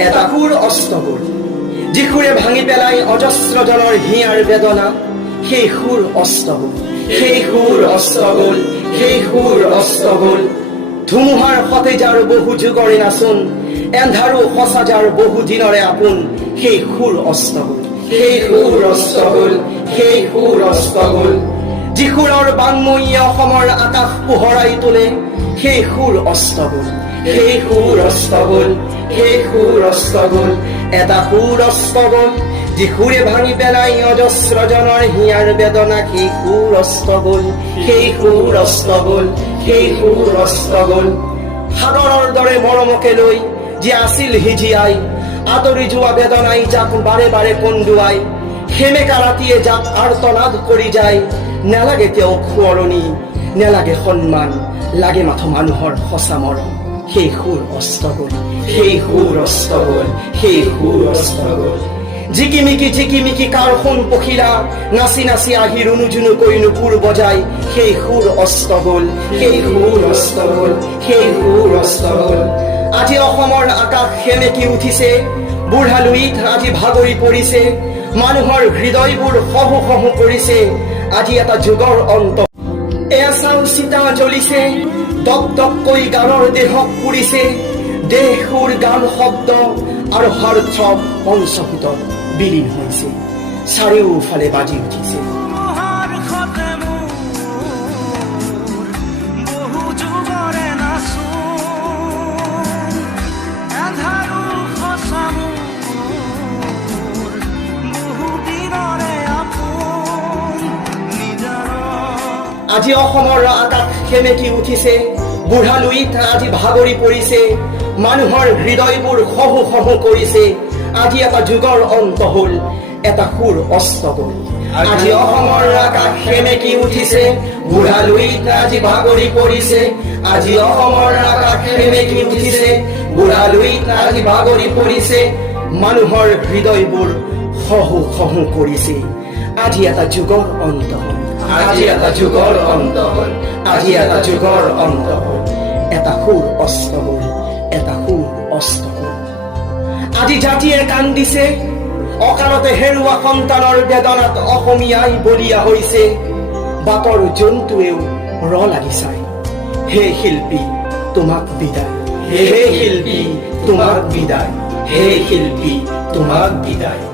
এটা সুৰ অস্ত গ'ল যি সুৰে ভাঙি পেলাই অজস্ৰজনৰ হিয়াৰ বেদনা সেই সুৰ অস্ত গ'ল সেই সুৰ অস্ত গ'ল সেই সুৰ অস্ত গ'ল ধুমুহাৰ সতে যাৰ বহু যুগৰে নাচোন এন্ধাৰো সঁচা যাৰ বহু দিনৰে আপোন সেই সুৰ অস্ত গ'ল সেই সুৰ অস্ত গ'ল সেই সুৰ অস্ত গ'ল যি সুৰৰ বাংময়ীয়ে অসমৰ আকাশ পোহৰাই তোলে সেই সুৰ অস্ত গ'ল সেই সুৰ অস্ত গ'ল সেই সুৰ অস্ত গ'ল এটা সুৰ অস্ত গ'ল যি সুৰে ভাঙি পেলাই অজস্ৰজনৰ হিয়াৰ বেদনা সেই সুৰ অস্ত গ'ল সেই সুৰ অস্ত গ'ল সেই সুৰ অস্ত গ'ল সাগৰৰ দৰে মৰমকে লৈ যি আছিল হিজিয়াই আঁতৰি যোৱা বেদনাই যাক বাৰে বাৰে কন্দুৱাই সেমেকা ৰাতিয়ে যাক আৰ্তনাদ কৰি যায় নেলাগে তেওঁক সোঁৱৰণি নেলাগে সন্মান লাগে মাথো মানুহৰ সঁচা মৰম সেই সুৰ অস্ত গ'ল সেই সুৰ অস্ত গ'ল সেই সুৰ অস্ত গ'ল জিকিমিকি কাৰ সোণ পখিলা নাচি নাচি আহি ৰুণু জুনু কৰি নুপুৰ বজাই সেই সুৰ অস্ত গ'ল সেই সুৰ অস্ত গ'ল সেই সুৰ অস্ত গ'ল আজি অসমৰ আকাশ সেমেকি উঠিছে বুঢ়ালুইত আজি ভাগৰি পৰিছে মানুহৰ হৃদয়বোৰ সহু সহু কৰিছে আজি এটা যুগৰ অন্ত এচাও চিতা জ্বলিছে দপ দপকৈ গানৰ দেহক পুৰিছে দেহ সুৰ গান শব্দ আৰু হৰথ্ৰব পঞ্চভূতত বিলীন হৈছে চাৰিওফালে বাজি উঠিছে আজি অসমৰ আকাশ সেমেকি উঠিছে বুঢ়ালুইত আজি ভাগৰি পৰিছে মানুহৰ হৃদয়বোৰ সহু সহু কৰিছে আজি এটা যুগৰ অন্ত হ'ল এটা সুৰ অস্ত গ'ল আজি অসমৰ আকাশ সেমেকি উঠিছে বুঢ়ালুইত আজি ভাগৰি পৰিছে আজি অসমৰ আকাশ সেমেকি উঠিছে বুঢ়ালুইত আজি ভাগৰি পৰিছে মানুহৰ হৃদয়বোৰ সহু সহু কৰিছে আজি এটা যুগৰ অন্ত হ'ল আজি এটা যুগৰ অন্ত হ'ল আজি এটা যুগৰ অন্ত হ'ল এটা সুৰ অস্ত গ'ল এটা সুৰ অস্ত গ'ল আজি জাতিয়ে কান্দিছে অকালতে হেৰুৱা সন্তানৰ বেদনাত অসমীয়াই বলিয়া হৈছে বাটৰ জন্তুৱেও লাগি চায় হে শিল্পী তোমাক বিদায় হে শিল্পী তোমাক বিদায় হে শিল্পী তোমাক বিদায়